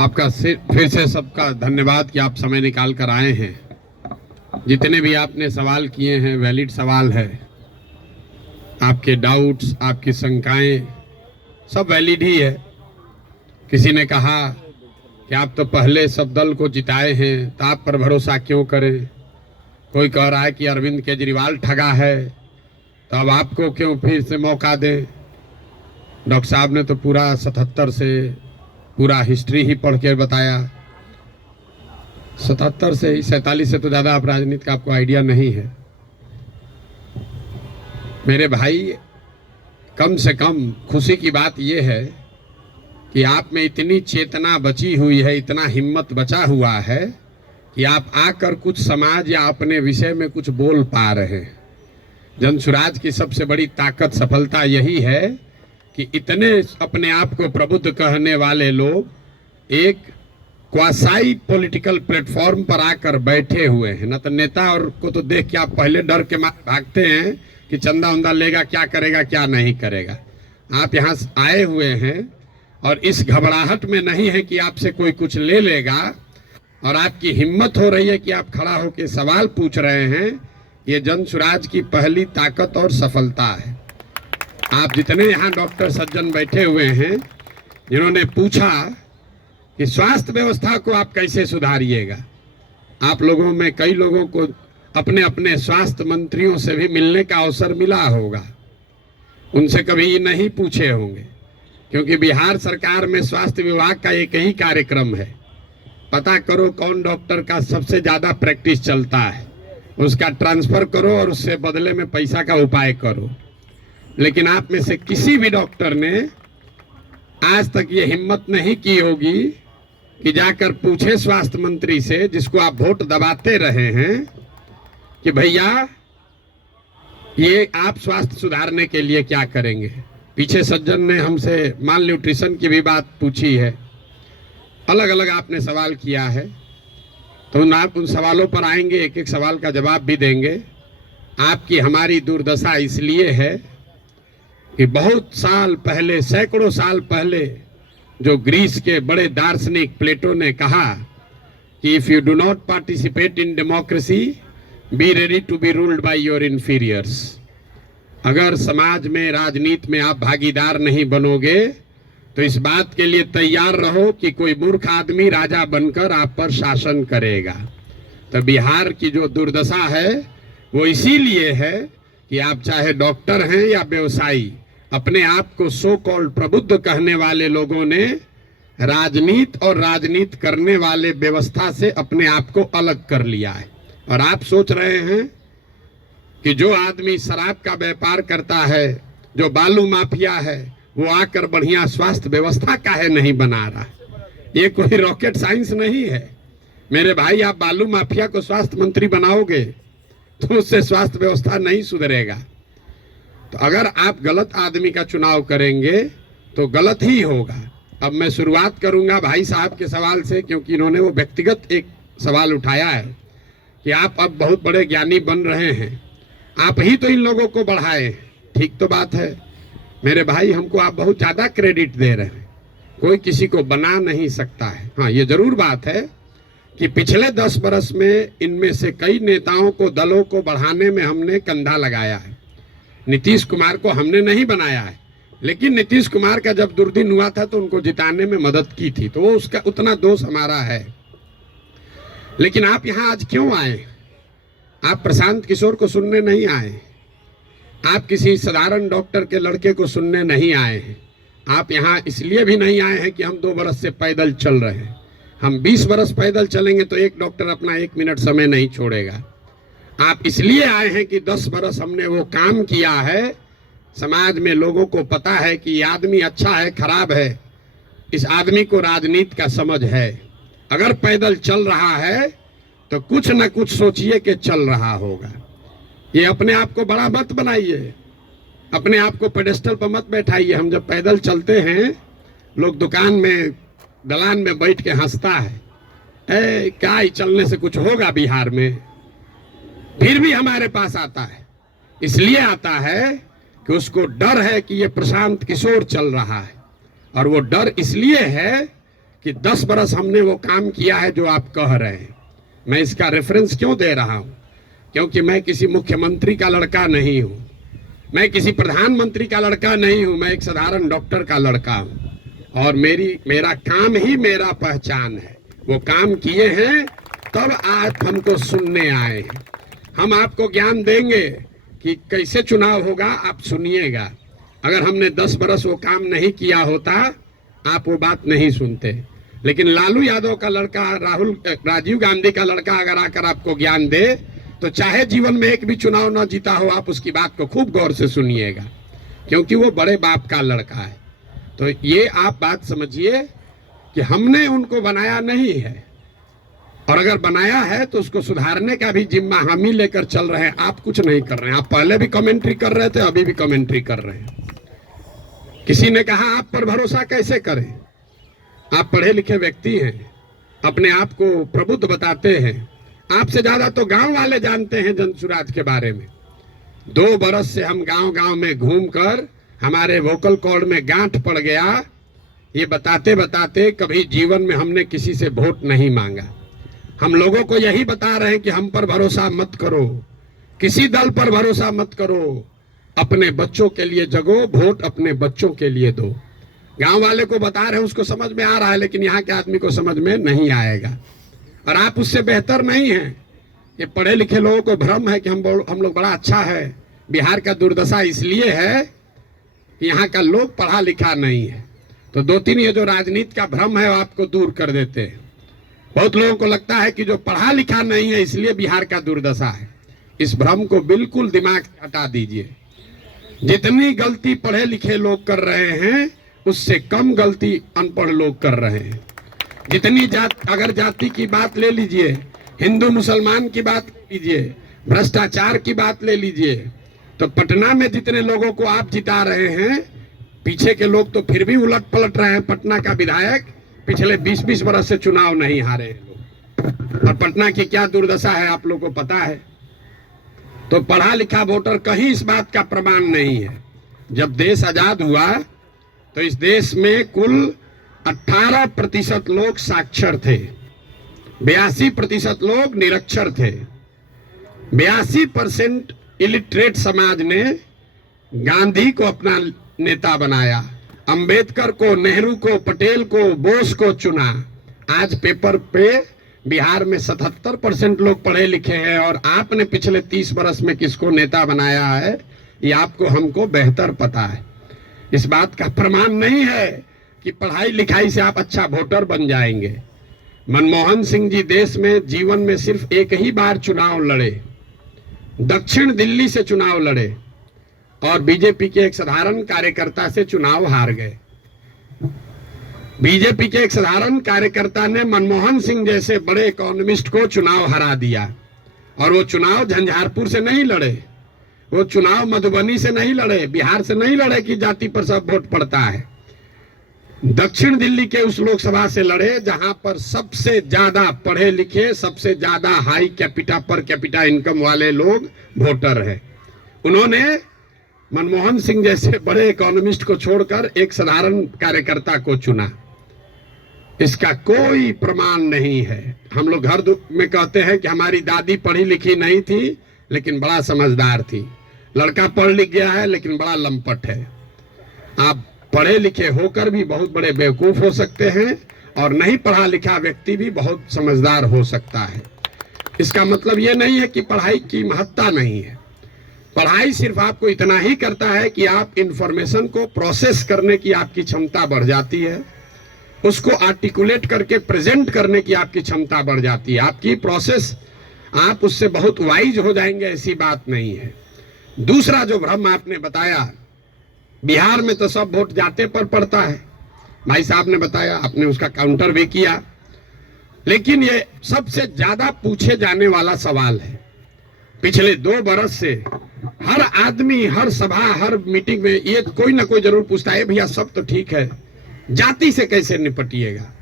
आपका फिर से सबका धन्यवाद कि आप समय निकाल कर आए हैं। जितने भी आपने सवाल किए हैं वैलिड सवाल है। आपके डाउट्स, आपकी शंकाएं सब वैलिड ही है। किसी ने कहा कि आप तो पहले सब दल को जिताए हैं तो आप पर भरोसा क्यों करें। कोई कह रहा है कि अरविंद केजरीवाल ठगा है तो अब आपको क्यों फिर से मौका दें। डॉक्टर साहब ने तो पूरा 77 से पूरा हिस्ट्री ही पढ़ के बताया। 77 से ही 47 से तो ज़्यादा आप राजनीति का आपको आइडिया नहीं है। मेरे भाई, कम से कम खुशी की बात यह है कि आप में इतनी चेतना बची हुई है, इतना हिम्मत बचा हुआ है कि आप आकर कुछ समाज या अपने विषय में कुछ बोल पा रहे हैं। जनसुराज की सबसे बड़ी ताकत, सफलता यही है कि इतने अपने आप को प्रबुद्ध कहने वाले लोग एक क्वासाई पॉलिटिकल प्लेटफॉर्म पर आकर बैठे हुए हैं। न तो नेता और को तो देख के आप पहले डर के मारे भागते हैं कि चंदा उंदा लेगा, क्या करेगा क्या नहीं करेगा। आप यहाँ आए हुए हैं और इस घबराहट में नहीं है कि आपसे कोई कुछ ले लेगा, और आपकी हिम्मत हो रही है कि आप खड़ा होकर सवाल पूछ रहे हैं। ये जनसुराज की पहली ताकत और सफलता है। आप जितने यहाँ डॉक्टर सज्जन बैठे हुए हैं जिन्होंने पूछा कि स्वास्थ्य व्यवस्था को आप कैसे सुधारिएगा, आप लोगों में कई लोगों को अपने अपने स्वास्थ्य मंत्रियों से भी मिलने का अवसर मिला होगा। उनसे कभी नहीं पूछे होंगे, क्योंकि बिहार सरकार में स्वास्थ्य विभाग का एक ही कार्यक्रम है, पता करो कौन डॉक्टर का सबसे ज़्यादा प्रैक्टिस चलता है, उसका ट्रांसफ़र करो और उससे बदले में पैसा का उपाय करो। लेकिन आप में से किसी भी डॉक्टर ने आज तक ये हिम्मत नहीं की होगी कि जाकर पूछे स्वास्थ्य मंत्री से, जिसको आप वोट दबाते रहे हैं, कि भैया ये आप स्वास्थ्य सुधारने के लिए क्या करेंगे। पीछे सज्जन ने हमसे माल न्यूट्रिशन की भी बात पूछी है, अलग अलग आपने सवाल किया है, तो आप उन सवालों पर आएंगे, एक एक सवाल का जवाब भी देंगे। आपकी हमारी दुर्दशा इसलिए है कि बहुत साल पहले, सैकड़ों साल पहले, जो ग्रीस के बड़े दार्शनिक प्लेटो ने कहा कि if you do not participate in democracy, be ready to be ruled by your inferiors. अगर समाज में, राजनीति में आप भागीदार नहीं बनोगे तो इस बात के लिए तैयार रहो कि कोई मूर्ख आदमी राजा बनकर आप पर शासन करेगा। तो बिहार की जो दुर्दशा है वो इसीलिए है कि आप चाहे डॉक्टर हैं या व्यवसायी, अपने आप को सो कॉल्ड प्रबुद्ध कहने वाले लोगों ने राजनीति और राजनीति करने वाले व्यवस्था से अपने आप को अलग कर लिया है। और आप सोच रहे हैं कि जो आदमी शराब का व्यापार करता है, जो बालू माफिया है, वो आकर बढ़िया स्वास्थ्य व्यवस्था काहे नहीं बना रहा। ये कोई रॉकेट साइंस नहीं है मेरे भाई। आप बालू माफिया को स्वास्थ्य मंत्री बनाओगे तो उससे स्वास्थ्य व्यवस्था नहीं सुधरेगा। तो अगर आप गलत आदमी का चुनाव करेंगे तो गलत ही होगा। अब मैं शुरुआत करूंगा भाई साहब के सवाल से, क्योंकि इन्होंने वो व्यक्तिगत एक सवाल उठाया है कि आप अब बहुत बड़े ज्ञानी बन रहे हैं, आप ही तो इन लोगों को बढ़ाए। ठीक तो बात है मेरे भाई, हमको आप बहुत ज़्यादा क्रेडिट दे रहे हैं। कोई किसी को बना नहीं सकता है। हाँ, ये जरूर बात है कि पिछले 10 बरस में इनमें से कई नेताओं को, दलों को बढ़ाने में हमने कंधा लगाया है। नीतीश कुमार को हमने नहीं बनाया है, लेकिन नीतीश कुमार का जब दुर्दिन हुआ था तो उनको जिताने में मदद की थी, तो वो उसका उतना दोष हमारा है। लेकिन आप यहाँ आज क्यों आए? आप प्रशांत किशोर को सुनने नहीं आए, आप किसी साधारण डॉक्टर के लड़के को सुनने नहीं आए हैं। आप यहाँ इसलिए भी नहीं आए हैं कि हम 2 बरस से पैदल चल रहे हैं। हम 20 बरस पैदल चलेंगे तो एक डॉक्टर अपना 1 मिनट समय नहीं छोड़ेगा। आप इसलिए आए हैं कि 10 बरस हमने वो काम किया है, समाज में लोगों को पता है कि ये आदमी अच्छा है, खराब है, इस आदमी को राजनीति का समझ है। अगर पैदल चल रहा है तो कुछ न कुछ सोचिए कि चल रहा होगा। ये अपने आप को बड़ा मत बनाइए, अपने आप को पेडेस्टल पर मत बैठाइए। हम जब पैदल चलते हैं, लोग दुकान में, दलान में बैठ के हंसता है, क्या ही चलने से कुछ होगा बिहार में। फिर भी हमारे पास आता है, इसलिए आता है कि उसको डर है कि ये प्रशांत किशोर चल रहा है। और वो डर इसलिए है कि 10 बरस हमने वो काम किया है जो आप कह रहे हैं। मैं इसका रेफरेंस क्यों दे रहा हूं? क्योंकि मैं किसी मुख्यमंत्री का लड़का नहीं हूं, मैं किसी प्रधानमंत्री का लड़का नहीं हूं, मैं एक साधारण डॉक्टर का लड़का हूं और मेरा काम ही मेरा पहचान है। वो काम किए हैं तब आज हमको सुनने आए हैं। हम आपको ज्ञान देंगे कि कैसे चुनाव होगा, आप सुनिएगा। अगर हमने 10 बरस वो काम नहीं किया होता आप वो बात नहीं सुनते। लेकिन लालू यादव का लड़का, राजीव गांधी का लड़का अगर आकर आपको ज्ञान दे तो चाहे जीवन में एक भी चुनाव न जीता हो, आप उसकी बात को खूब गौर से सुनिएगा, क्योंकि वो बड़े बाप का लड़का है। तो ये आप बात समझिए कि हमने उनको बनाया नहीं है, और अगर बनाया है तो उसको सुधारने का भी जिम्मा हम ही लेकर चल रहे हैं। आप कुछ नहीं कर रहे हैं। आप पहले भी कमेंट्री कर रहे थे, अभी भी कमेंट्री कर रहे हैं। किसी ने कहा आप पर भरोसा कैसे करें? आप पढ़े लिखे व्यक्ति हैं, अपने आप को प्रबुद्ध बताते हैं। आपसे ज्यादा तो गांव वाले जानते हैं जनसुराज के बारे में। 2 बरस से हम गांव गांव में घूमकर हमारे वोकल कॉर्ड में गांठ पड़ गया। ये बताते बताते कभी जीवन में हमने किसी से वोट नहीं मांगा। हम लोगों को यही बता रहे हैं कि हम पर भरोसा मत करो, किसी दल पर भरोसा मत करो, अपने बच्चों के लिए जगो, वोट अपने बच्चों के लिए दो। गांव वाले को बता रहे हैं, उसको समझ में आ रहा है, लेकिन यहाँ के आदमी को समझ में नहीं आएगा। और आप उससे बेहतर नहीं हैं। ये पढ़े लिखे लोगों को भ्रम है कि हम लोग बड़ा अच्छा है। बिहार का दुर्दशा इसलिए है कि यहाँ का लोग पढ़ा लिखा नहीं है। तो 2-3 ये जो राजनीति का भ्रम है वो आपको दूर कर देते हैं। बहुत लोगों को लगता है कि जो पढ़ा लिखा नहीं है इसलिए बिहार का दुर्दशा है। इस भ्रम को बिल्कुल दिमाग से हटा दीजिए। जितनी गलती पढ़े लिखे लोग कर रहे हैं उससे कम गलती अनपढ़ लोग कर रहे हैं। जितनी अगर जाति की बात ले लीजिए, हिंदू मुसलमान की बात ले लीजिए, भ्रष्टाचार की बात ले लीजिए, तो पटना में जितने लोगों को आप जिता रहे हैं, पीछे के लोग तो फिर भी उलट पलट रहे हैं। पटना का विधायक पिछले 20-20 बरस से चुनाव नहीं हारे हैं लोग। और पटना की क्या दुर्दशा है आप लोगों को पता है। तो पढ़ा लिखा वोटर कहीं इस बात का प्रमाण नहीं है। जब देश आजाद हुआ तो इस देश में कुल 18% लोग साक्षर थे, 82% लोग निरक्षर थे। 82% इलिटरेट समाज ने गांधी को अपना नेता बनाया, अंबेडकर को, नेहरू को, पटेल को, बोस को चुना। आज पेपर पे बिहार में 77% लोग पढ़े लिखे हैं, और आपने पिछले 30 बरस में किसको नेता बनाया है ये आपको हमको बेहतर पता है। इस बात का प्रमाण नहीं है कि पढ़ाई लिखाई से आप अच्छा वोटर बन जाएंगे। मनमोहन सिंह जी देश में जीवन में सिर्फ एक ही बार चुनाव लड़े, दक्षिण दिल्ली से चुनाव लड़े, और बीजेपी के एक साधारण कार्यकर्ता से चुनाव हार गए। बीजेपी के एक साधारण कार्यकर्ता ने मनमोहन सिंह जैसे बड़े इकोनॉमिस्ट को चुनाव हरा दिया। और वो चुनाव झंझारपुर से नहीं लड़े, वो चुनाव मधुबनी से नहीं लड़े, बिहार से नहीं लड़े कि जाति पर सब वोट पड़ता है। दक्षिण दिल्ली के उस लोकसभा से लड़े जहां पर सबसे ज्यादा पढ़े लिखे, सबसे ज्यादा high capita per capita income वाले लोग वोटर हैं। उन्होंने मनमोहन सिंह जैसे बड़े इकोनॉमिस्ट को छोड़कर एक साधारण कार्यकर्ता को चुना। इसका कोई प्रमाण नहीं है। हम लोग घर में कहते हैं कि हमारी दादी पढ़ी लिखी नहीं थी लेकिन बड़ा समझदार थी। लड़का पढ़ लिख गया है लेकिन बड़ा लंपट है। आप पढ़े लिखे होकर भी बहुत बड़े बेवकूफ हो सकते हैं, और नहीं पढ़ा लिखा व्यक्ति भी बहुत समझदार हो सकता है। इसका मतलब ये नहीं है कि पढ़ाई की महत्ता नहीं है। पढ़ाई सिर्फ आपको इतना ही करता है कि आप इंफॉर्मेशन को प्रोसेस करने की आपकी क्षमता बढ़ जाती है, उसको आर्टिकुलेट करके प्रेजेंट करने की आपकी क्षमता बढ़ जाती है। आपकी प्रोसेस, आप उससे बहुत वाइज हो जाएंगे, ऐसी बात नहीं है। दूसरा जो भ्रम आपने बताया, बिहार में तो सब वोट जाते पर पड़ता है, भाई साहब ने बताया, आपने उसका काउंटर भी किया। लेकिन ये सबसे ज्यादा पूछे जाने वाला सवाल है। पिछले 2 बरस से हर आदमी, हर सभा, हर मीटिंग में ये कोई ना कोई जरूर पूछता है, भैया सब तो ठीक है, जाति से कैसे निपटिएगा।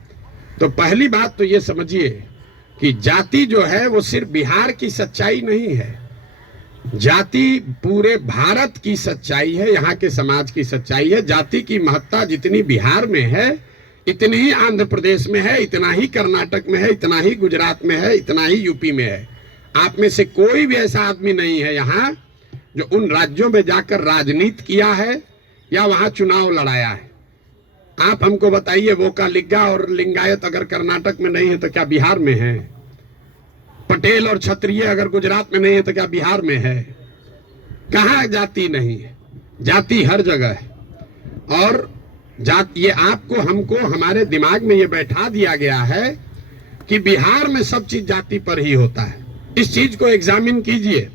तो पहली बात तो ये समझिए कि जाति जो है वो सिर्फ बिहार की सच्चाई नहीं है, जाति पूरे भारत की सच्चाई है, यहाँ के समाज की सच्चाई है। जाति की महत्ता जितनी बिहार में है, इतनी ही आंध्र प्रदेश में है, इतना ही कर्नाटक में है, इतना ही गुजरात में है, इतना ही यूपी में है। आप में से कोई भी ऐसा आदमी नहीं है यहाँ जो उन राज्यों में जाकर राजनीति किया है या वहां चुनाव लड़ाया है। आप हमको बताइए, वोकालिगा और लिंगायत अगर कर्नाटक में नहीं है तो क्या बिहार में है? पटेल और क्षत्रिय अगर गुजरात में नहीं है तो क्या बिहार में है? कहाँ जाति नहीं है? जाति हर जगह है। और जाति, ये आपको हमको हमारे दिमाग में ये बैठा दिया गया है कि बिहार में सब चीज जाति पर ही होता है। इस चीज को एग्जामिन कीजिए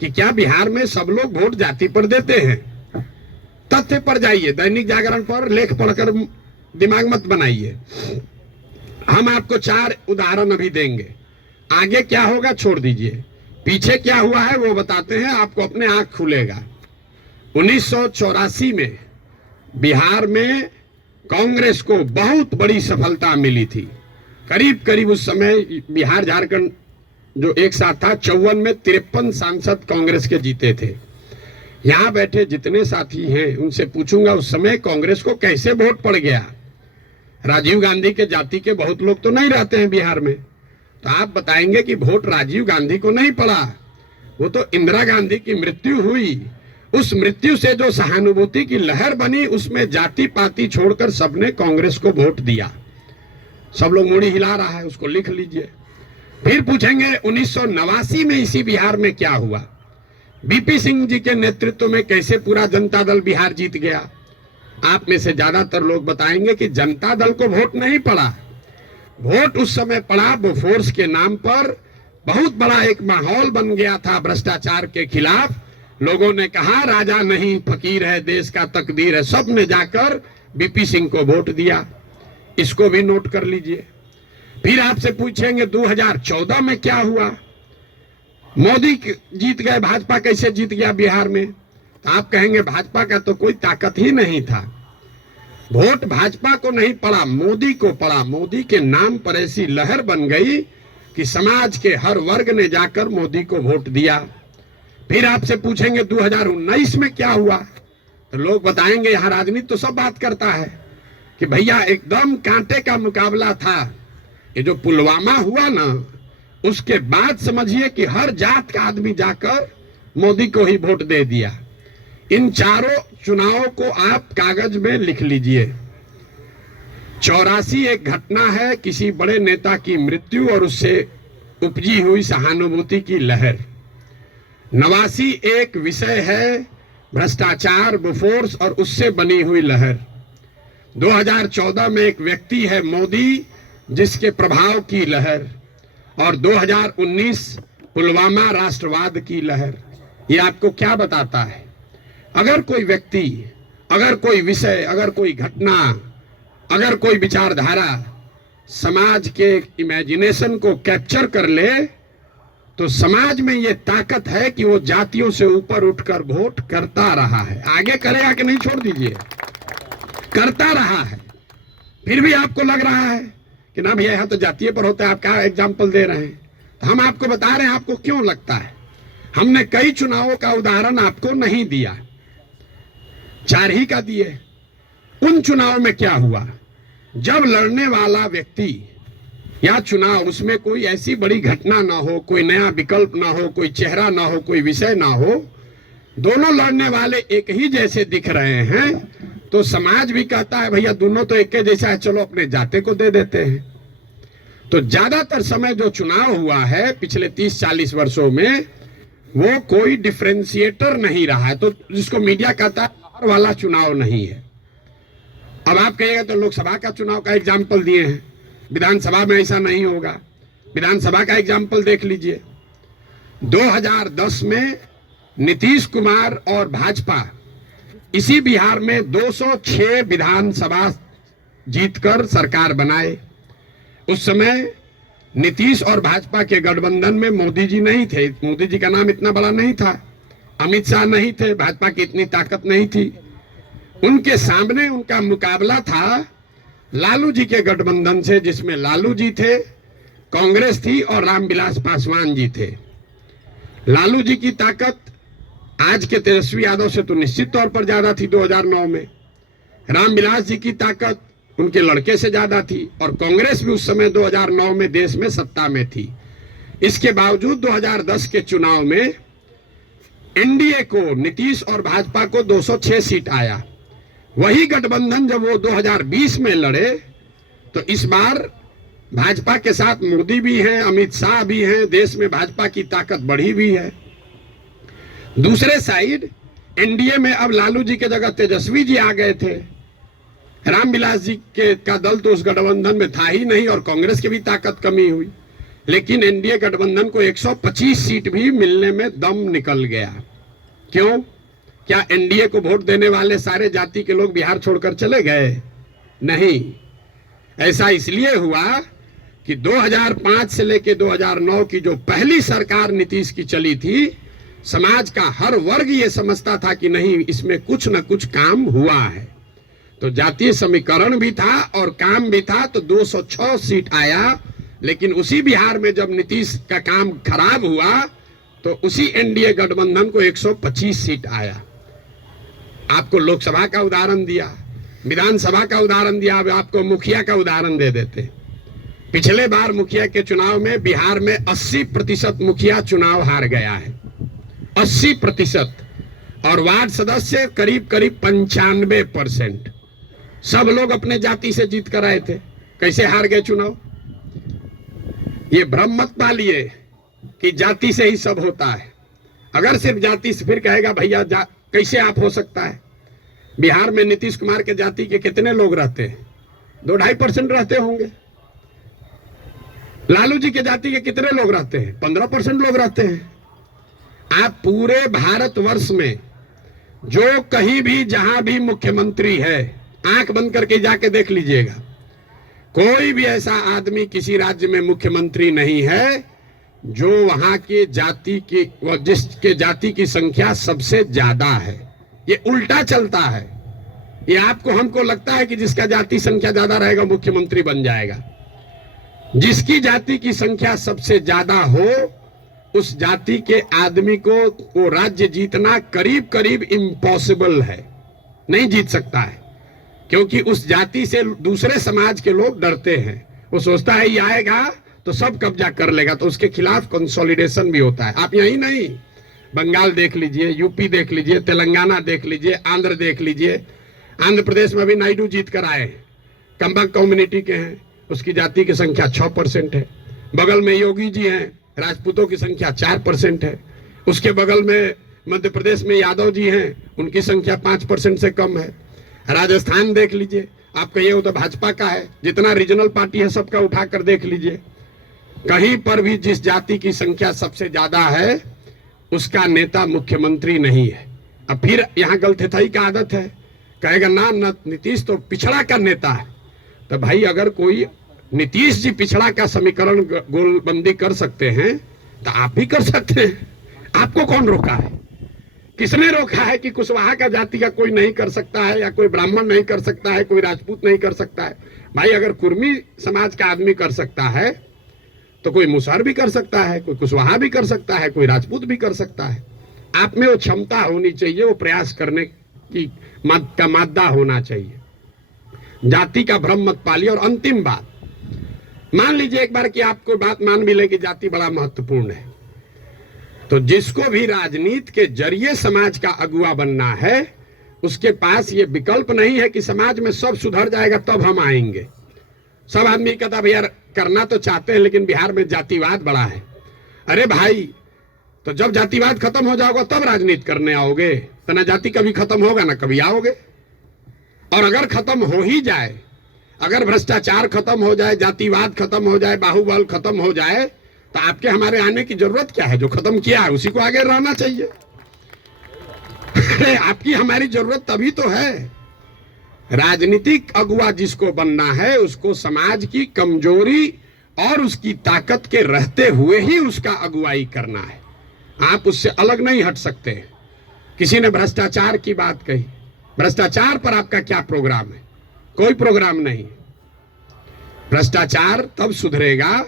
कि क्या बिहार में सब लोग वोट जाति पर देते हैं? तथ्य पर जाइए, दैनिक जागरण पर लेख पढ़कर दिमाग मत बनाइए। हम आपको 4 उदाहरण अभी देंगे। आगे क्या होगा छोड़ दीजिए, पीछे क्या हुआ है वो बताते हैं, आपको अपने आंख खुलेगा। 1984 में बिहार में कांग्रेस को बहुत बड़ी सफलता मिली थी। करीब करीब उस समय बिहार झारखंड जो एक साथ था, 54 में 53 सांसद कांग्रेस के जीते थे। यहाँ बैठे जितने साथी हैं उनसे पूछूंगा उस समय कांग्रेस को कैसे वोट पड़ गया। राजीव गांधी के जाति के बहुत लोग तो नहीं रहते हैं बिहार में, तो आप बताएंगे कि वोट राजीव गांधी को नहीं पड़ा, वो तो इंदिरा गांधी की मृत्यु हुई। उस मृत्यु से जो सहानुभूति की लहर बनी उसमें जाति पाति छोड़कर सबने कांग्रेस को वोट दिया। सब लोग मुड़ी हिला रहा है, उसको लिख लीजिए। फिर पूछेंगे 1989 में इसी बिहार में क्या हुआ? बीपी सिंह जी के नेतृत्व में कैसे पूरा जनता दल बिहार जीत गया? आप में से ज्यादातर लोग बताएंगे कि जनता दल को वोट नहीं पड़ा। वोट उस समय पड़ा बोफोर्स के नाम पर। बहुत बड़ा एक माहौल बन गया था भ्रष्टाचार के खिलाफ। लोगों ने कहा राजा नहीं फकीर है, देश का तकदीर है। सब ने जाकर बीपी सिंह को वोट दिया। इसको भी नोट कर लीजिए। फिर आपसे पूछेंगे 2014 में क्या हुआ? मोदी जीत गए, भाजपा कैसे जीत गया बिहार में? तो आप कहेंगे भाजपा का तो कोई ताकत ही नहीं था। वोट भाजपा को नहीं पड़ा, मोदी को पड़ा। मोदी के नाम पर ऐसी लहर बन गई कि समाज के हर वर्ग ने जाकर मोदी को वोट दिया। फिर आपसे पूछेंगे 2019 में क्या हुआ? तो लोग बताएंगे यहाँ राजनीति तो सब बात करता है कि भैया एकदम कांटे का मुकाबला था। ये जो पुलवामा हुआ ना, उसके बाद समझिए कि हर जात का आदमी जाकर मोदी को ही वोट दे दिया। इन चारों चुनावों को आप कागज में लिख लीजिए। 84 एक घटना है, किसी बड़े नेता की मृत्यु और उससे उपजी हुई सहानुभूति की लहर। 89 एक विषय है, भ्रष्टाचार, बोफोर्स और उससे बनी हुई लहर। 2014 में एक व्यक्ति है मोदी, जिसके प्रभाव की लहर। और 2019 पुलवामा राष्ट्रवाद की लहर। ये आपको क्या बताता है? अगर कोई व्यक्ति, अगर कोई विषय, अगर कोई घटना, अगर कोई विचारधारा समाज के इमेजिनेशन को कैप्चर कर ले तो समाज में ये ताकत है कि वो जातियों से ऊपर उठकर वोट करता रहा है। आगे करेगा कि नहीं छोड़ दीजिए, करता रहा है। फिर भी आपको लग रहा है कि ना भैया यहाँ तो जातीय पर होता है, आप क्या एग्जाम्पल दे रहे हैं? तो हम आपको बता रहे हैं आपको क्यों लगता है। हमने कई चुनावों का उदाहरण आपको नहीं दिया, 4 ही का दिए। उन चुनाव में क्या हुआ? जब लड़ने वाला व्यक्ति या चुनाव, उसमें कोई ऐसी बड़ी घटना ना हो, कोई नया विकल्प ना हो, कोई चेहरा ना हो, कोई विषय ना हो, दोनों लड़ने वाले एक ही जैसे दिख रहे हैं, तो समाज भी कहता है भैया दोनों तो एक जैसा है, चलो अपने जाते को दे देते हैं। तो ज्यादातर समय जो चुनाव हुआ है पिछले 30-40 वर्षों में, वो कोई डिफरेंशिएटर नहीं रहा है। तो जिसको मीडिया कहता है लहर वाला चुनाव नहीं है। अब आप कहिएगा तो लोकसभा का चुनाव का एग्जाम्पल दिए हैं, विधानसभा में ऐसा नहीं होगा। विधानसभा का एग्जाम्पल देख लीजिए। 2010 में नीतीश कुमार और भाजपा इसी बिहार में 206 विधानसभा जीतकर सरकार बनाए। उस समय नीतीश और भाजपा के गठबंधन में मोदी जी नहीं थे। मोदी जी का नाम इतना बड़ा नहीं था, अमित शाह नहीं थे, भाजपा की इतनी ताकत नहीं थी। उनके सामने उनका मुकाबला था लालू जी के गठबंधन से, जिसमें लालू जी थे, कांग्रेस थी और रामविलास पासवान जी थे। लालू जी की ताकत आज के तेजस्वी यादव से तो निश्चित तौर पर ज्यादा थी 2009 में। रामविलास जी की ताकत उनके लड़के से ज्यादा थी, और कांग्रेस भी उस समय 2009 में देश में सत्ता में थी। इसके बावजूद 2010 के चुनाव में एनडीए को, नीतीश और भाजपा को 206 सीट आया। वही गठबंधन जब वो 2020 में लड़े तो इस बार भाजपा के साथ मोदी भी हैं, अमित शाह भी हैं, देश में भाजपा की ताकत बढ़ी भी है। दूसरे साइड एनडीए में अब लालू जी के जगह तेजस्वी जी आ गए थे। रामविलास जी का दल तो उस गठबंधन में था ही नहीं, और कांग्रेस की भी ताकत कमी हुई। लेकिन एनडीए गठबंधन को 125 सीट भी मिलने में दम निकल गया। क्यों? क्या एनडीए को वोट देने वाले सारे जाति के लोग बिहार छोड़कर चले गए? नहीं, ऐसा इसलिए हुआ कि 2005 से लेकर 2009 की जो पहली सरकार नीतीश की चली थी, समाज का हर वर्ग ये समझता था कि नहीं, इसमें कुछ न कुछ काम हुआ है। तो जातीय समीकरण भी था और काम भी था, तो 206 सीट आया। लेकिन उसी बिहार में जब नीतीश का काम खराब हुआ तो उसी एनडीए गठबंधन को 125 सीट आया। आपको लोकसभा का उदाहरण दिया, विधानसभा का उदाहरण दिया, अब आपको मुखिया का उदाहरण दे देते। पिछले बार मुखिया के चुनाव में बिहार में 80% मुखिया चुनाव हार गया है, 80%, और वार्ड सदस्य करीब करीब 95%। सब लोग अपने जाति से जीत कर आए थे। कैसे हार गए चुनाव? ये भ्रम मत पालिए कि जाति से ही सब होता है। अगर सिर्फ जाति से, फिर कहेगा भैया कैसे आप हो सकता है? बिहार में नीतीश कुमार के जाति के कितने लोग रहते हैं? 2-2.5% रहते होंगे। लालू जी के जाति के कितने लोग रहते हैं? 15% लोग रहते हैं। आप पूरे भारतवर्ष में जो कहीं भी जहां भी मुख्यमंत्री है, आंख बंद करके जाके देख लीजिएगा, कोई भी ऐसा आदमी किसी राज्य में मुख्यमंत्री नहीं है जो वहां के जाति की, जिसके जाति की संख्या सबसे ज्यादा है। ये उल्टा चलता है। ये आपको हमको लगता है कि जिसका जाति संख्या ज्यादा रहेगा मुख्यमंत्री बन जाएगा। जिसकी जाति की संख्या सबसे ज्यादा हो, उस जाति के आदमी को वो राज्य जीतना करीब करीब इम्पॉसिबल है, नहीं जीत सकता है। क्योंकि उस जाति से दूसरे समाज के लोग डरते हैं। वो सोचता है ये आएगा तो सब कब्जा कर लेगा, तो उसके खिलाफ कंसोलिडेशन भी होता है। आप यही नहीं, बंगाल देख लीजिए, यूपी देख लीजिए, तेलंगाना देख लीजिए, आंध्र देख लीजिए। आंध्र प्रदेश में भी नायडू जीत कर आए, कंबक कम्युनिटी के हैं, उसकी जाति की संख्या 6% है। बगल में योगी जी हैं, राजपूतों की संख्या 4% है। उसके बगल में मध्य प्रदेश में यादव जी हैं, उनकी संख्या 5% से कम है। राजस्थान देख लीजिए, आप कहिए वो तो भाजपा का है, जितना रीजनल पार्टी है सबका उठाकर देख लीजिए, कहीं पर भी जिस जाति की संख्या सबसे ज्यादा है उसका नेता मुख्यमंत्री नहीं है। अब फिर यहाँ गलथेथाई का आदत है, कहेगा ना नीतीश तो पिछड़ा का नेता है। तो भाई अगर कोई नीतीश जी पिछड़ा का समीकरण गोलबंदी कर सकते हैं तो आप भी कर सकते हैं। आपको कौन रोका है? किसने रोका है कि कुशवाहा का जाति का कोई नहीं कर सकता है, या कोई ब्राह्मण नहीं कर सकता है, कोई राजपूत नहीं कर सकता है? भाई अगर कुर्मी समाज का आदमी कर सकता है तो कोई मुसहर भी कर सकता है, कोई कुशवाहा भी कर सकता है, कोई राजपूत भी कर सकता है। आप में वो क्षमता होनी चाहिए, वो प्रयास करने की का मादा होना चाहिए। जाति का भ्रम मत पालिए। और अंतिम बात, मान लीजिए एक बार कि आपको बात मान भी ले कि जाति बड़ा महत्वपूर्ण है, तो जिसको भी राजनीति के जरिए समाज का अगुवा बनना है, उसके पास ये विकल्प नहीं है कि समाज में सब सुधर जाएगा तब हम आएंगे। सब आदमी कहता भैया करना तो चाहते हैं लेकिन बिहार में जातिवाद बड़ा है। अरे भाई, तो जब जातिवाद खत्म हो जाओगे तब राजनीति करने आओगे, तो ना जाति कभी खत्म होगा ना कभी आओगे। और अगर खत्म हो ही जाए, अगर भ्रष्टाचार खत्म हो जाए, जातिवाद खत्म हो जाए, बाहुबल खत्म हो जाए, तो आपके हमारे आने की जरूरत क्या है? जो खत्म किया है उसी को आगे रहना चाहिए। आपकी हमारी जरूरत तभी तो है। राजनीतिक अगुवा जिसको बनना है उसको समाज की कमजोरी और उसकी ताकत के रहते हुए ही उसका अगुवाई करना है। आप उससे अलग नहीं हट सकते। किसी ने भ्रष्टाचार की बात कही, भ्रष्टाचार पर आपका क्या प्रोग्राम है? कोई प्रोग्राम नहीं। भ्रष्टाचार तब सुधरेगा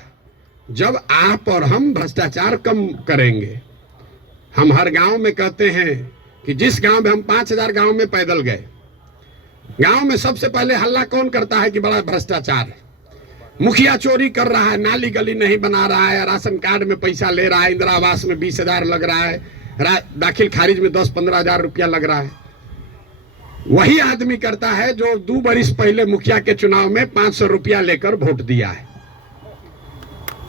जब आप और हम भ्रष्टाचार कम करेंगे। हम हर गांव में कहते हैं कि जिस गांव में हम 5000 गांव में पैदल गए, गांव में सबसे पहले हल्ला कौन करता है कि बड़ा भ्रष्टाचार है, मुखिया चोरी कर रहा है, नाली गली नहीं बना रहा है, राशन कार्ड में पैसा ले रहा है, इंदिरा आवास में 20,000 लग रहा है, दाखिल खारिज में 10-15 हजार रुपया लग रहा है। वही आदमी करता है जो 2 बरिस पहले मुखिया के चुनाव में 500 रुपया लेकर वोट दिया है।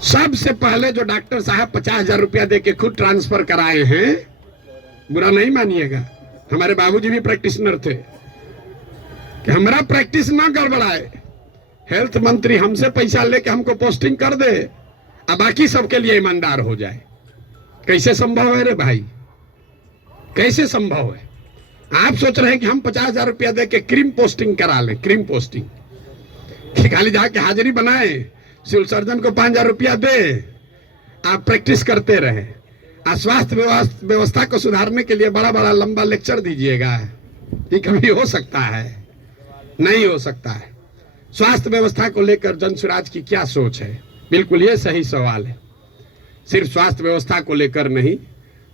सबसे पहले जो डॉक्टर साहब 50,000 रुपया दे के खुद ट्रांसफर कराए हैं, बुरा नहीं मानिएगा, हमारे बाबूजी भी प्रैक्टिशनर थे, कि हमारा प्रैक्टिस ना गड़बड़ाए, हेल्थ मंत्री हमसे पैसा लेके हमको पोस्टिंग कर दे, अब बाकी सबके लिए ईमानदार हो जाए। कैसे संभव है रे भाई, कैसे संभव है? आप सोच रहे हैं कि हम 50,000 रुपया दे के क्रीम पोस्टिंग करा लें, क्रीम पोस्टिंग खाली जाके हाजिरी बनाए, सिविल सर्जन को 5,000 रुपया दे, आप प्रैक्टिस करते रहे। स्वास्थ्य व्यवस्था को सुधारने के लिए बड़ा बड़ा लंबा लेक्चर दीजिएगा, ये कभी हो सकता है? नहीं हो सकता है। स्वास्थ्य व्यवस्था को लेकर जनसुराज की क्या सोच है? बिल्कुल ये सही सवाल है। सिर्फ स्वास्थ्य व्यवस्था को लेकर नहीं,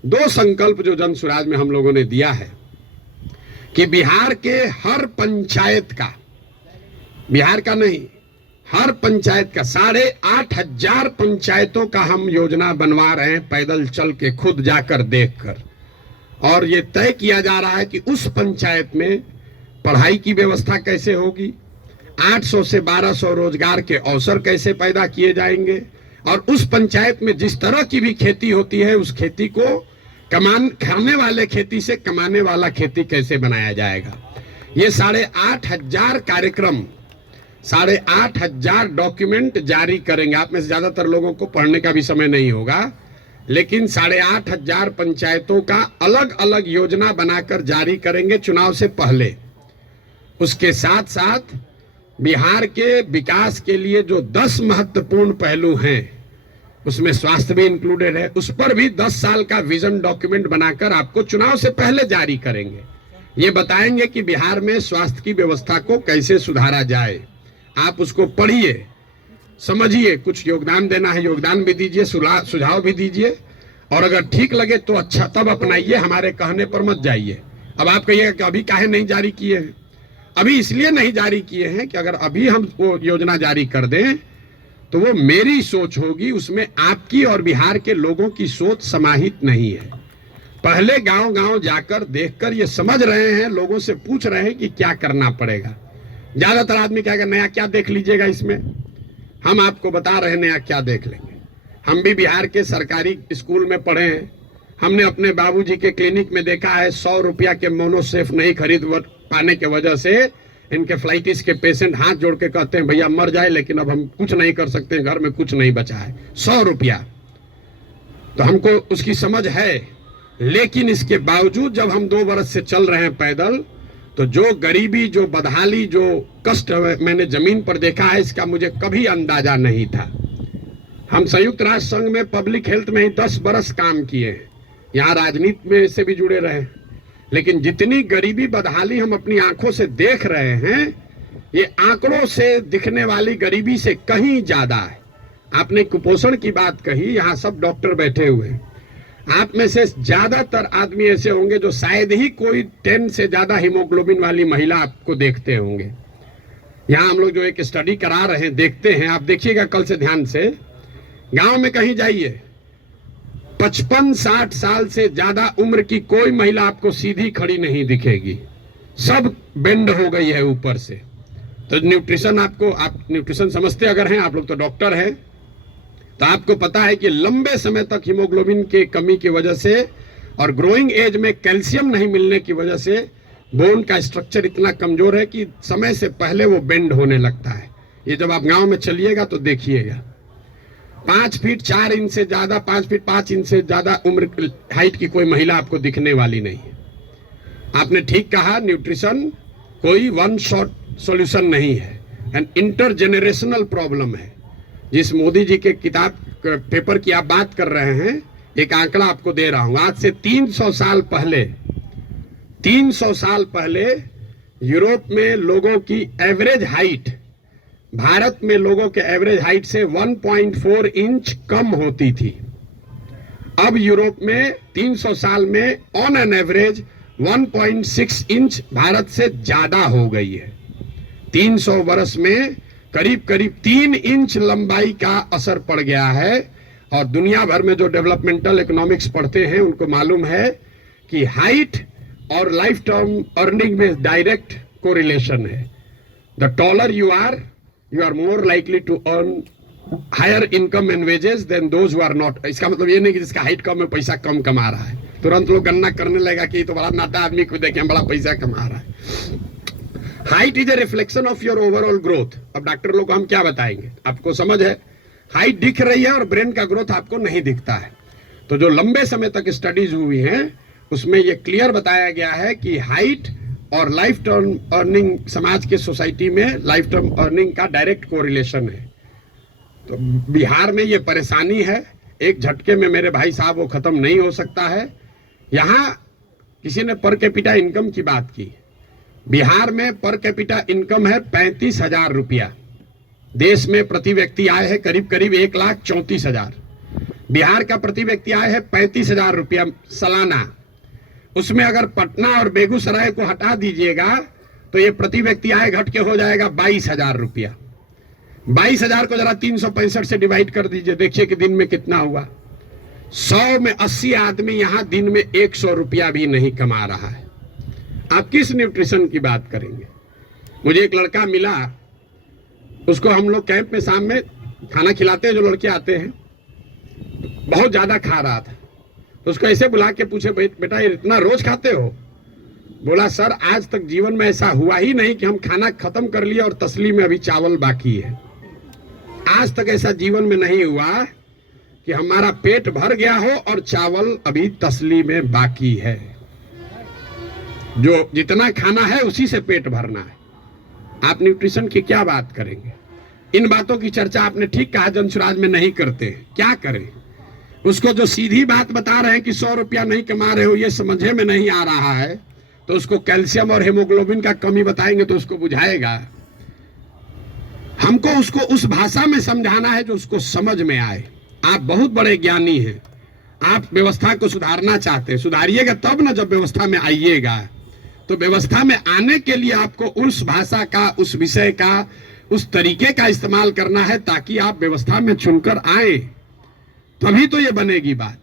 2 संकल्प जो जनसुराज में हम लोगों ने दिया है कि बिहार के हर पंचायत का, बिहार का नहीं, हर पंचायत का 8,500 पंचायतों का हम योजना बनवा रहे हैं, पैदल चल के खुद जाकर देखकर। और ये तय किया जा रहा है कि उस पंचायत में पढ़ाई की व्यवस्था कैसे होगी, 800 से 1200 रोजगार के अवसर कैसे पैदा किए जाएंगे, और उस पंचायत में जिस तरह की भी खेती होती है उस खेती को खाने वाले खेती से कमाने वाला खेती कैसे बनाया जाएगा। ये 8,500 कार्यक्रम, 8,500 डॉक्यूमेंट जारी करेंगे। आप में से ज्यादातर लोगों को पढ़ने का भी समय नहीं होगा, लेकिन 8,500 पंचायतों का अलग अलग योजना बनाकर जारी करेंगे चुनाव से पहले। उसके साथ साथ बिहार के विकास के लिए जो 10 महत्वपूर्ण पहलू हैं, उसमें स्वास्थ्य भी इंक्लूडेड है, उस पर भी 10 साल का विजन डॉक्यूमेंट बनाकर आपको चुनाव से पहले जारी करेंगे। ये बताएंगे कि बिहार में स्वास्थ्य की व्यवस्था को कैसे सुधारा जाए। आप उसको पढ़िए, समझिए, कुछ योगदान देना है योगदान भी दीजिए, सुझाव भी दीजिए, और अगर ठीक लगे तो अच्छा तब अपनाइए, हमारे कहने पर मत जाइए। अब आप कहिएगा कि अभी काहे नहीं जारी किए हैं? अभी इसलिए नहीं जारी किए हैं कि अगर अभी हम वो योजना जारी कर दें तो वो मेरी सोच होगी, उसमें आपकी और बिहार के लोगों की सोच समाहित नहीं है। पहले गांव गांव जाकर देखकर ये समझ रहे हैं, लोगों से पूछ रहे हैं कि क्या करना पड़ेगा। ज्यादातर आदमी क्या नया क्या देख लीजिएगा इसमें, हम आपको बता रहे हैं नया क्या देख लेंगे। हम भी बिहार के सरकारी स्कूल में पढ़े हैं, हमने अपने बाबूजी के क्लिनिक में देखा है 100 रुपया के मोनोसेफ नहीं खरीद पाने के वजह से इनके फ्लाइटिस के पेशेंट हाथ जोड़ के कहते हैं भैया मर जाए, लेकिन अब हम कुछ नहीं कर सकते, घर में कुछ नहीं बचा है, 100 रुपया। तो हमको उसकी समझ है, लेकिन इसके बावजूद जब हम 2 बरस से चल रहे हैं पैदल, तो जो गरीबी, जो बदहाली, जो कष्ट मैंने जमीन पर देखा है, इसका मुझे कभी अंदाजा नहीं था। हम संयुक्त राष्ट्र संघ में पब्लिक हेल्थ में ही 10 बरस काम किए हैं, यहाँ राजनीति में से भी जुड़े रहे, लेकिन जितनी गरीबी बदहाली हम अपनी आंखों से देख रहे हैं, ये आंकड़ों से दिखने वाली गरीबी से कहीं ज्यादा है। आपने कुपोषण की बात कही, यहाँ सब डॉक्टर बैठे हुए हैं, आप में से ज्यादातर आदमी ऐसे होंगे जो शायद ही कोई 10 से ज्यादा हीमोग्लोबिन वाली महिला आपको देखते होंगे। यहाँ हम लोग जो एक स्टडी करा रहे हैं, देखते हैं, आप देखिएगा कल से ध्यान से, गांव में कहीं जाइए, 55-60 साल से ज्यादा उम्र की कोई महिला आपको सीधी खड़ी नहीं दिखेगी, सब बेंड हो गई है ऊपर से। तो न्यूट्रिशन, आप न्यूट्रिशन समझते अगर हैं, आप लोग तो डॉक्टर हैं, तो आपको पता है कि लंबे समय तक हीमोग्लोबिन के कमी की वजह से और ग्रोइंग एज में कैल्शियम नहीं मिलने की वजह से बोन का स्ट्रक्चर इतना कमजोर है कि समय से पहले वो बेंड होने लगता है। ये जब आप गांव में चलिएगा तो देखिएगा, 5 फीट 4 इंच से ज्यादा, 5 फीट 5 इंच से ज्यादा उम्र हाइट की कोई महिला आपको दिखने वाली नहीं है। आपने ठीक कहा, न्यूट्रिशन कोई वन शॉट सॉल्यूशन नहीं है, एंड इंटरजेनरेशनल प्रॉब्लम है। जिस मोदी जी के किताब पेपर की आप बात कर रहे हैं, एक आंकड़ा आपको दे रहा हूं, आज से 300 साल पहले यूरोप में लोगों की एवरेज हाइट भारत में लोगों के एवरेज हाइट से 1.4 इंच कम होती थी। अब यूरोप में 300 साल में on an average 1.6 inch Bharat से ज्यादा हो गई है। 300 वर्ष में करीब करीब 3 इंच लंबाई का असर पड़ गया है। और दुनिया भर में जो डेवलपमेंटल इकोनॉमिक्स पढ़ते हैं उनको मालूम है कि हाइट और लाइफ टर्म अर्निंग में डायरेक्ट कोरिलेशन है। The taller you are more likely to earn higher income and wages than those who are not. इसका मतलब ये नहीं कि जिसका हाइट कम है पैसा कम कमा रहा है। तुरंत लोग गणना करने लगेगा कि तो बड़ा नाटा आदमी को देखें बड़ा पैसा कमा रहा है। Height is a reflection of your overall growth. अब डॉक्टर लोग को हम क्या बताएंगे, आपको समझ है हाइट दिख रही है और ब्रेन का ग्रोथ आपको नहीं दिखता है। तो जो लंबे समय तक स्टडीज हुई हैं उसमें ये क्लियर बताया गया है कि हाइट और लाइफ टर्म अर्निंग, समाज के सोसाइटी में लाइफ टर्म अर्निंग का डायरेक्ट कोरिलेशन है। तो बिहार में ये परेशानी है, एक झटके में मेरे भाई साहब वो खत्म नहीं हो सकता है। यहाँ किसी ने पर कैपिटा इनकम की बात की। बिहार में पर कैपिटा इनकम है 35,000 रुपया। देश में प्रति व्यक्ति आय है करीब करीब 1,34,000। बिहार का प्रति व्यक्ति आय है 35,000 रुपया सालाना। उसमें अगर पटना और बेगूसराय को हटा दीजिएगा तो ये प्रति व्यक्ति आय घट के हो जाएगा 22,000 रुपया। 22,000 को जरा 365 से डिवाइड कर दीजिए, देखिए कि दिन में कितना हुआ। 100 में 80 आदमी यहाँ दिन में 100 रुपया भी नहीं कमा रहा है। आप किस न्यूट्रिशन की बात करेंगे। मुझे एक लड़का मिला, उसको हम लोग कैंप में शाम में खाना खिलाते हैं, जो लड़के आते हैं, बहुत ज्यादा खा रहा था। तो उसको ऐसे बुला के पूछे बेटा ये इतना रोज खाते हो। बोला सर आज तक जीवन में ऐसा हुआ ही नहीं कि हम खाना खत्म कर लिए और तसली में अभी चावल बाकी है। आज तक ऐसा जीवन में नहीं हुआ कि हमारा पेट भर गया हो और चावल अभी तसली में बाकी है। जो जितना खाना है उसी से पेट भरना है। आप न्यूट्रिशन की क्या बात करेंगे। इन बातों की चर्चा आपने ठीक कहा जनसुराज में नहीं करते। क्या करें, उसको जो सीधी बात बता रहे हैं कि 100 रुपया नहीं कमा रहे हो ये समझे में नहीं आ रहा है, तो उसको कैल्शियम और हेमोग्लोबिन का कमी बताएंगे तो उसको बुझाएगा। हमको उसको उस भाषा में समझाना है जो उसको समझ में आए। आप बहुत बड़े ज्ञानी हैं, आप व्यवस्था को सुधारना चाहते हैं, सुधारिएगा तब ना जब व्यवस्था में आइएगा। तो व्यवस्था में आने के लिए आपको उस भाषा का, उस विषय का, उस तरीके का इस्तेमाल करना है ताकि आप व्यवस्था में चुनकर आए, तभी तो ये बनेगी बात।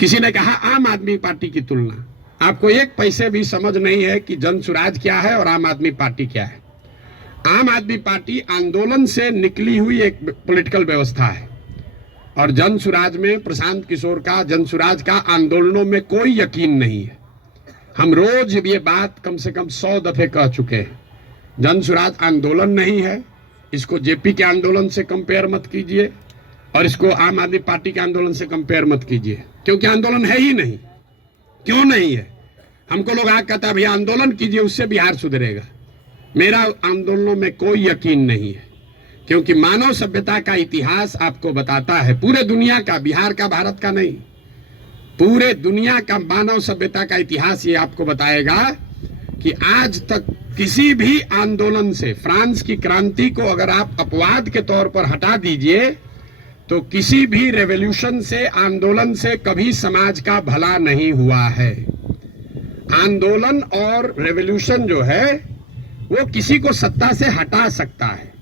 किसी ने कहा आम आदमी पार्टी की तुलना, आपको एक पैसे भी समझ नहीं है कि जनसुराज क्या है और आम आदमी पार्टी क्या है। आम आदमी पार्टी आंदोलन से निकली हुई एक पॉलिटिकल व्यवस्था है और जनसुराज में प्रशांत किशोर का, जनसुराज का आंदोलनों में कोई यकीन नहीं है। हम रोज ये बात कम से कम 100 दफे कह चुके हैं। जनसुराज आंदोलन नहीं है, इसको जेपी के आंदोलन से कंपेयर मत कीजिए और इसको आम आदमी पार्टी के आंदोलन से कंपेयर मत कीजिए, क्योंकि आंदोलन है ही नहीं। क्यों नहीं है? हमको लोग आगे कहता है भैया आंदोलन कीजिए उससे बिहार सुधरेगा। मेरा आंदोलनों में कोई यकीन नहीं है, क्योंकि मानव सभ्यता का इतिहास आपको बताता है, पूरे दुनिया का, बिहार का, भारत का नहीं, पूरे दुनिया का मानव सभ्यता का इतिहास ये आपको बताएगा कि आज तक किसी भी आंदोलन से, फ्रांस की क्रांति को अगर आप अपवाद के तौर पर हटा दीजिए तो किसी भी रेवोल्यूशन से, आंदोलन से कभी समाज का भला नहीं हुआ है। आंदोलन और रेवोल्यूशन जो है वो किसी को सत्ता से हटा सकता है।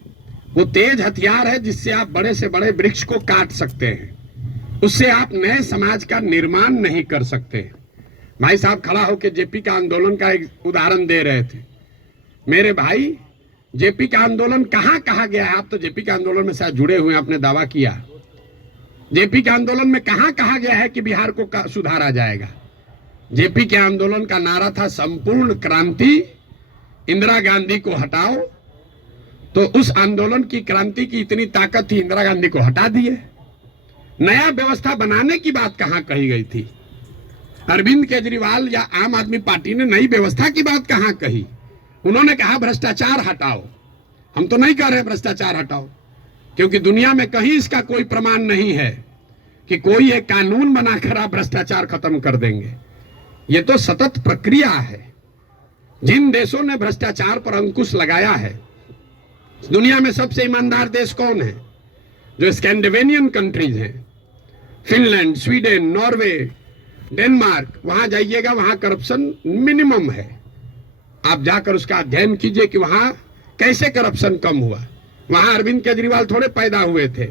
वो तेज हथियार है जिससे आप बड़े से बड़े वृक्ष को काट सकते हैं, उससे आप नए समाज का निर्माण नहीं कर सकते। भाई साहब खड़ा होकर जेपी का आंदोलन का एक उदाहरण दे रहे थे। मेरे भाई जेपी का आंदोलन कहाँ कहा गया है? आप तो जेपी के आंदोलन में शायद जुड़े हुए हैं, आपने दावा किया। जेपी के आंदोलन में कहाँ कहा गया है कि बिहार को सुधारा जाएगा? जेपी के आंदोलन का नारा था संपूर्ण क्रांति, इंदिरा गांधी को हटाओ। तो उस आंदोलन की, क्रांति की इतनी ताकत थी, इंदिरा गांधी को हटा दिए। नया व्यवस्था बनाने की बात कहां कही गई थी? अरविंद केजरीवाल या आम आदमी पार्टी ने नई व्यवस्था की बात कहां कही? उन्होंने कहा भ्रष्टाचार हटाओ। हम तो नहीं कह रहे भ्रष्टाचार हटाओ, क्योंकि दुनिया में कहीं इसका कोई प्रमाण नहीं है कि कोई एक कानून बनाकर आप भ्रष्टाचार खत्म कर देंगे। ये तो सतत प्रक्रिया है। जिन देशों ने भ्रष्टाचार पर अंकुश लगाया है, दुनिया में सबसे ईमानदार देश कौन है? जो स्कैंडिनेवियन कंट्रीज हैं, फिनलैंड, स्वीडन, नॉर्वे, डेनमार्क, वहां जाइएगा, वहां करप्शन मिनिमम है। आप जाकर उसका अध्ययन कीजिए कि वहां कैसे करप्शन कम हुआ। वहां अरविंद केजरीवाल थोड़े पैदा हुए थे,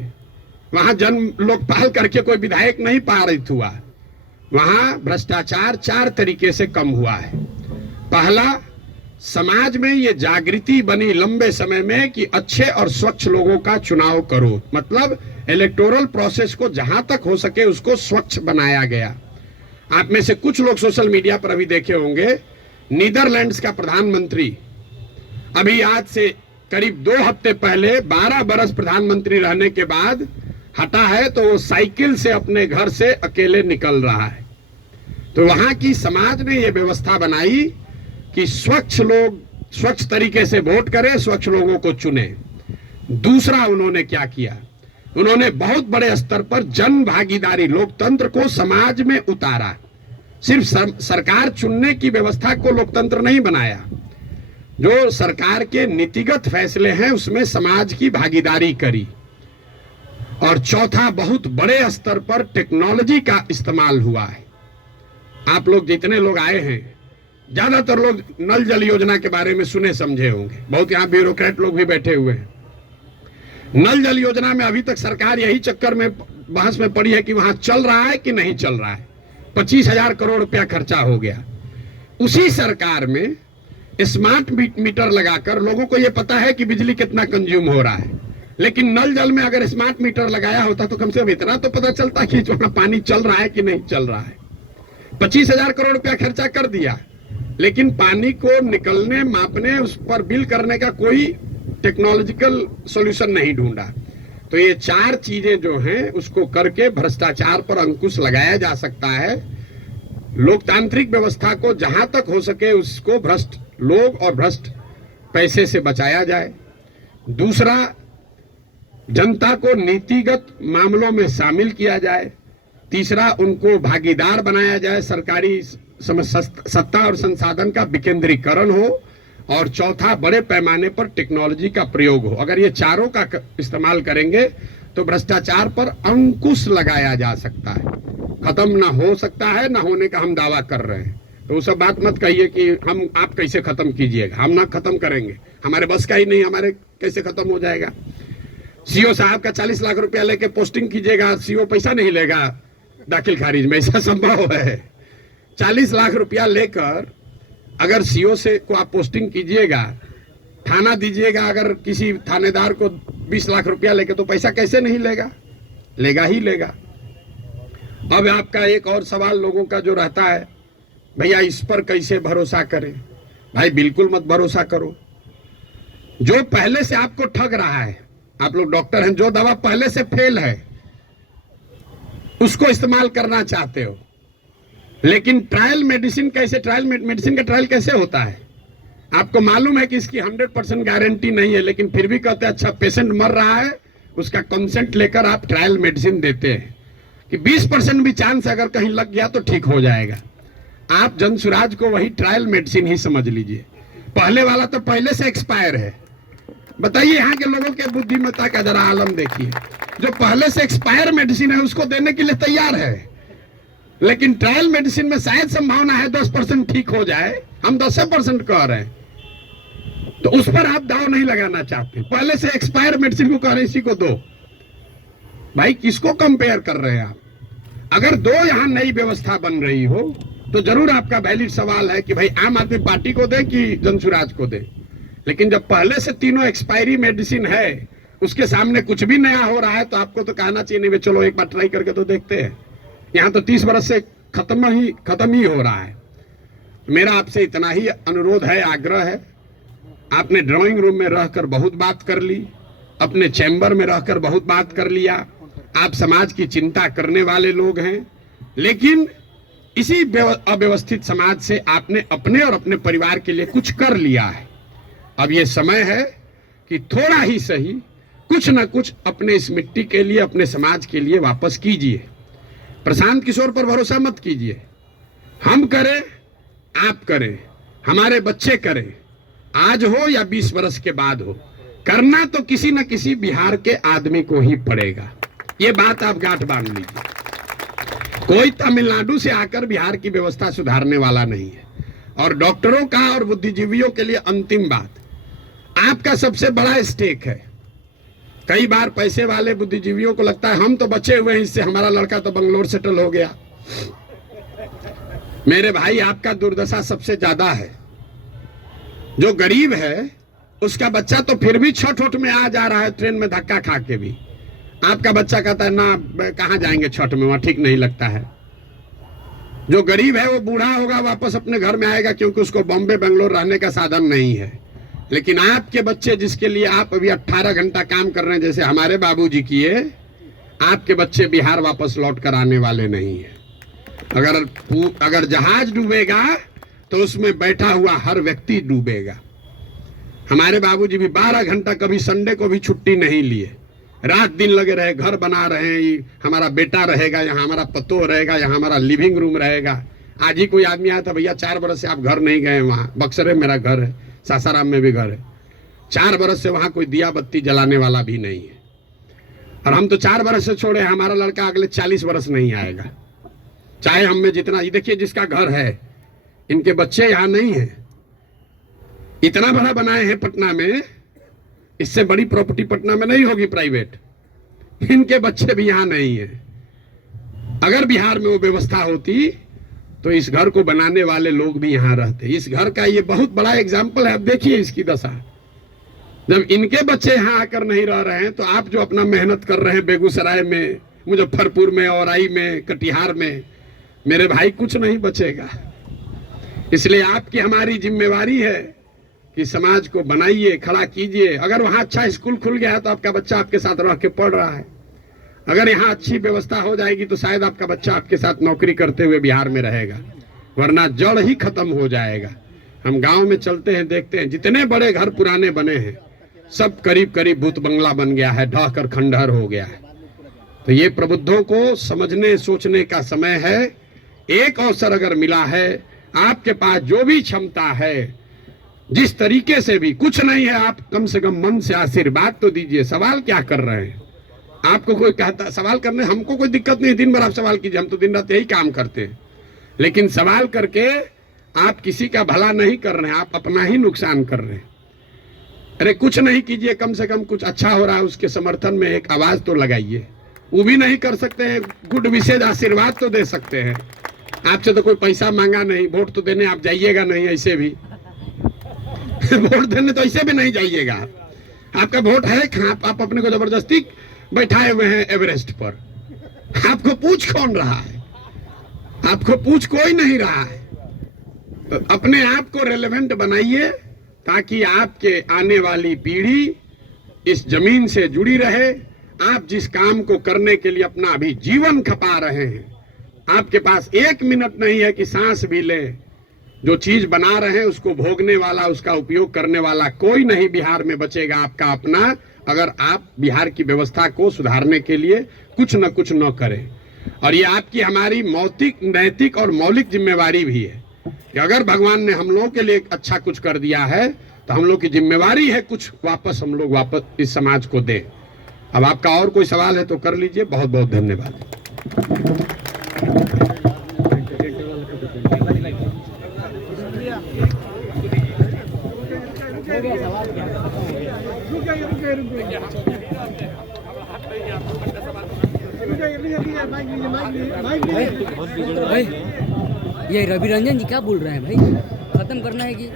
वहां जन्म लोकपाल करके कोई विधायक नहीं पारित हुआ। वहां भ्रष्टाचार 4 तरीके से कम हुआ है। पहला, समाज में ये जागृति बनी लंबे समय में कि अच्छे और स्वच्छ लोगों का चुनाव करो, मतलब इलेक्टोरल प्रोसेस को जहां तक हो सके उसको स्वच्छ बनाया गया। आप में से कुछ लोग सोशल मीडिया पर अभी देखे होंगे, नीदरलैंड्स का प्रधानमंत्री अभी आज से करीब 2 हफ्ते पहले 12 बरस प्रधानमंत्री रहने के बाद हटा है, तो वो साइकिल से अपने घर से अकेले निकल रहा है। तो वहां की समाज ने ये व्यवस्था बनाई कि स्वच्छ लोग स्वच्छ तरीके से वोट करें, स्वच्छ लोगों को चुने। दूसरा उन्होंने क्या किया, उन्होंने बहुत बड़े स्तर पर जन भागीदारी, लोकतंत्र को समाज में उतारा। सिर्फ सरकार चुनने की व्यवस्था को लोकतंत्र नहीं बनाया, जो सरकार के नीतिगत फैसले हैं उसमें समाज की भागीदारी करी। और चौथा, बहुत बड़े स्तर पर टेक्नोलॉजी का इस्तेमाल हुआ है। आप लोग जितने लोग आए हैं, ज्यादातर लोग नल जल योजना के बारे में सुने समझे होंगे, बहुत यहाँ ब्यूरोक्रेट लोग भी बैठे हुए हैं। नल जल योजना में अभी तक सरकार यही चक्कर में बहस में पड़ी है कि वहां चल रहा है कि नहीं चल रहा है। 25,000 करोड़ रुपया खर्चा हो गया। उसी सरकार में स्मार्ट मीटर लगाकर लोगों को यह पता है कि बिजली कितना कंज्यूम हो रहा है, लेकिन नल जल में अगर स्मार्ट मीटर लगाया होता तो कम से कम इतना तो पता चलता कि वहां पानी चल रहा है कि नहीं चल रहा है। 25,000 करोड़ रुपया खर्चा कर दिया, लेकिन पानी को निकलने, मापने, उस पर बिल करने का कोई टेक्नोलॉजिकल सॉल्यूशन नहीं ढूंढा। तो ये 4 चीजें जो हैं उसको करके भ्रष्टाचार पर अंकुश लगाया जा सकता है। लोकतांत्रिक व्यवस्था को जहां तक हो सके उसको भ्रष्ट लोग और भ्रष्ट पैसे से बचाया जाए। दूसरा, जनता को नीतिगत मामलों में शामिल किया जाए। तीसरा, उनको भागीदार बनाया जाए, सरकारी सत्ता और संसाधन का विकेंद्रीकरण हो। और चौथा, बड़े पैमाने पर टेक्नोलॉजी का प्रयोग हो। अगर ये चारों का इस्तेमाल करेंगे तो भ्रष्टाचार पर अंकुश लगाया जा सकता है। खत्म ना हो सकता है, ना होने का हम दावा कर रहे हैं। तो वो सब बात मत कहिए कि हम आप कैसे खत्म कीजिएगा, हम ना खत्म करेंगे, हमारे बस का ही नहीं, हमारे कैसे खत्म हो जाएगा। सीओ साहब का 40 लाख रुपया लेके पोस्टिंग कीजिएगा, सीओ पैसा नहीं लेगा दाखिल खारिज में, ऐसा संभव है? 40 लाख रुपया लेकर अगर सीओ से को आप पोस्टिंग कीजिएगा, थाना दीजिएगा, अगर किसी थानेदार को 20 लाख रुपया लेके, तो पैसा कैसे नहीं लेगा? लेगा ही लेगा। अब आपका एक और सवाल लोगों का जो रहता है, भैया इस पर कैसे भरोसा करें? भाई बिल्कुल मत भरोसा करो। जो पहले से आपको ठग रहा है, आप लोग डॉक्टर हैं, जो दवा पहले से फेल है उसको इस्तेमाल करना चाहते हो, लेकिन ट्रायल मेडिसिन कैसे, ट्रायल मेडिसिन का ट्रायल कैसे होता है? आपको मालूम है कि इसकी 100% गारंटी नहीं है, लेकिन फिर भी कहते हैं अच्छा पेशेंट मर रहा है, उसका कंसेंट लेकर आप ट्रायल मेडिसिन देते हैं कि 20% भी चांस अगर कहीं लग गया तो ठीक हो जाएगा। आप जनसुराज को वही ट्रायल मेडिसिन ही समझ लीजिए। पहले वाला तो पहले से एक्सपायर है। बताइए यहाँ के लोगों के बुद्धिमत्ता का जरा आलम देखिए। जो पहले से एक्सपायर मेडिसिन है उसको देने के लिए तैयार है, लेकिन ट्रायल मेडिसिन में शायद संभावना है 10% ठीक हो जाए, हम 10% कह रहे हैं, तो उस पर आप दाव नहीं लगाना चाहते। पहले से एक्सपायर मेडिसिन को कह रहे इसी को दो। भाई किसको कंपेयर कर रहे हैं आप? अगर 2 यहाँ नई व्यवस्था बन रही हो तो जरूर आपका वैलिड सवाल है कि भाई आम आदमी पार्टी को दे कि जनसुराज को दे। लेकिन जब पहले से तीनों एक्सपायरी मेडिसिन है, उसके सामने कुछ भी नया हो रहा है, तो आपको तो कहना चाहिए नहीं चलो एक बार ट्राई करके तो देखते हैं। यहाँ तो 30 वर्ष से खत्म ही हो रहा है। मेरा आपसे इतना ही अनुरोध है, आग्रह है। आपने ड्राइंग रूम में रहकर बहुत बात कर ली, अपने चैम्बर में रहकर बहुत बात कर लिया, आप समाज की चिंता करने वाले लोग हैं, लेकिन इसी अव्यवस्थित समाज से आपने अपने और अपने परिवार के लिए कुछ कर लिया है। अब ये समय है कि थोड़ा ही सही कुछ न कुछ अपने इस मिट्टी के लिए, अपने समाज के लिए वापस कीजिए। प्रशांत किशोर पर भरोसा मत कीजिए। हम करें, आप करें, हमारे बच्चे करें, आज हो या 20 वर्ष के बाद हो, करना तो किसी न किसी बिहार के आदमी को ही पड़ेगा। ये बात आप गांठ बांध लीजिए। कोई तमिलनाडु से आकर बिहार की व्यवस्था सुधारने वाला नहीं है। और डॉक्टरों का और बुद्धिजीवियों के लिए अंतिम बात, आपका सबसे बड़ा स्टेक है। कई बार पैसे वाले बुद्धिजीवियों को लगता है हम तो बचे हुए हैं, इससे हमारा लड़का तो बंगलोर सेटल हो गया। मेरे भाई, आपका दुर्दशा सबसे ज्यादा है। जो गरीब है उसका बच्चा तो फिर भी छठ उठ में आ जा रहा है, ट्रेन में धक्का खा के भी। आपका बच्चा कहता है ना, कहां जाएंगे छठ में, वहां ठीक नहीं लगता है। जो गरीब है वो बूढ़ा होगा, वापस अपने घर में आएगा, क्योंकि उसको बॉम्बे बेंगलोर रहने का साधन नहीं है। लेकिन आपके बच्चे, जिसके लिए आप अभी 18 घंटा काम कर रहे हैं, जैसे हमारे बाबूजी किए, आपके बच्चे बिहार वापस लौट कर आने वाले नहीं है। अगर जहाज डूबेगा तो उसमें बैठा हुआ हर व्यक्ति डूबेगा। हमारे बाबूजी भी 12 घंटा, कभी संडे को भी छुट्टी नहीं लिए, रात दिन लगे रहे, घर बना रहे हैं। हमारा बेटा रहेगा यहाँ, हमारा पतोह रहेगा यहाँ, हमारा लिविंग रूम रहेगा। आज ही कोई आदमी आया था, भैया 4 बरस से आप घर नहीं गए, वहाँ बक्सर में मेरा घर है, सासाराम में भी घर है, 4 बरस से वहाँ कोई दिया बत्ती जलाने वाला भी नहीं है। और हम तो 4 बरस से छोड़े, हमारा लड़का अगले 40 बरस नहीं आएगा, चाहे हम में जितना। ये देखिए, जिसका घर है, इनके बच्चे यहाँ नहीं है। इतना बड़ा बनाए हैं पटना में, इससे बड़ी प्रॉपर्टी पटना में नहीं होगी प्राइवेट। इनके बच्चे भी यहाँ नहीं है। अगर बिहार में वो व्यवस्था होती तो इस घर को बनाने वाले लोग भी यहाँ रहते। इस घर का ये बहुत बड़ा एग्जाम्पल है। अब देखिए इसकी दशा, जब इनके बच्चे यहाँ आकर नहीं रह रहे हैं, तो आप जो अपना मेहनत कर रहे हैं बेगूसराय में, मुजफ्फरपुर में, औराई में, कटिहार में, मेरे भाई कुछ नहीं बचेगा। इसलिए आपकी हमारी जिम्मेवारी है कि समाज को बनाइए, खड़ा कीजिए। अगर वहां अच्छा स्कूल खुल गया है तो आपका बच्चा आपके साथ रह के पढ़ रहा है। अगर यहाँ अच्छी व्यवस्था हो जाएगी तो शायद आपका बच्चा आपके साथ नौकरी करते हुए बिहार में रहेगा, वरना जड़ ही खत्म हो जाएगा। हम गांव में चलते हैं, देखते हैं जितने बड़े घर पुराने बने हैं, सब करीब करीब भूत बंगला बन गया है, ढह कर खंडहर हो गया है। तो ये प्रबुद्धों को समझने सोचने का समय है। एक अवसर अगर मिला है, आपके पास जो भी क्षमता है, जिस तरीके से भी, कुछ नहीं है, आप कम से कम मन से आशीर्वाद तो दीजिए। सवाल क्या कर रहे हैं? आपको कोई कहता सवाल करने, हमको कोई दिक्कत नहीं, दिन भर आप सवाल कीजिए, हम तो दिन रात यही काम करते हैं। लेकिन सवाल करके आप किसी का भला नहीं कर रहे हैं, आप अपना ही नुकसान कर रहे हैं। अरे कुछ नहीं कीजिए, कम से कम कुछ अच्छा हो रहा है उसके समर्थन में एक आवाज तो लगाइए। वो भी नहीं कर सकते हैं, गुड विशेष आशीर्वाद तो दे सकते हैं। आपसे तो कोई पैसा मांगा नहीं, वोट तो देने आप जाइएगा नहीं, ऐसे भी वोट देने तो ऐसे भी नहीं जाइएगा। आपका वोट है कहाँ? आप अपने को जबरदस्ती बैठाए हुए हैं एवरेस्ट पर। आपको पूछ कौन रहा है? आपको पूछ कोई नहीं रहा है। तो अपने आप को रेलेवेंट बनाइए, ताकि आपके आने वाली पीढ़ी इस जमीन से जुड़ी रहे। आप जिस काम को करने के लिए अपना अभी जीवन खपा रहे हैं, आपके पास 1 मिनट नहीं है कि सांस भी लें। जो चीज बना रहे हैं उसको भोगने वाला, उसका उपयोग करने वाला कोई नहीं बिहार में बचेगा आपका अपना, अगर आप बिहार की व्यवस्था को सुधारने के लिए कुछ न कुछ न करें। और ये आपकी हमारी नैतिक और मौलिक जिम्मेवारी भी है कि अगर भगवान ने हम लोगों के लिए अच्छा कुछ कर दिया है, तो हम लोग की जिम्मेवारी है कुछ वापस हम लोग वापस इस समाज को दें। अब आपका और कोई सवाल है तो कर लीजिए। बहुत बहुत धन्यवाद। भाई ये रवि रंजन जी क्या बोल रहे हैं भाई? खत्म करना है कि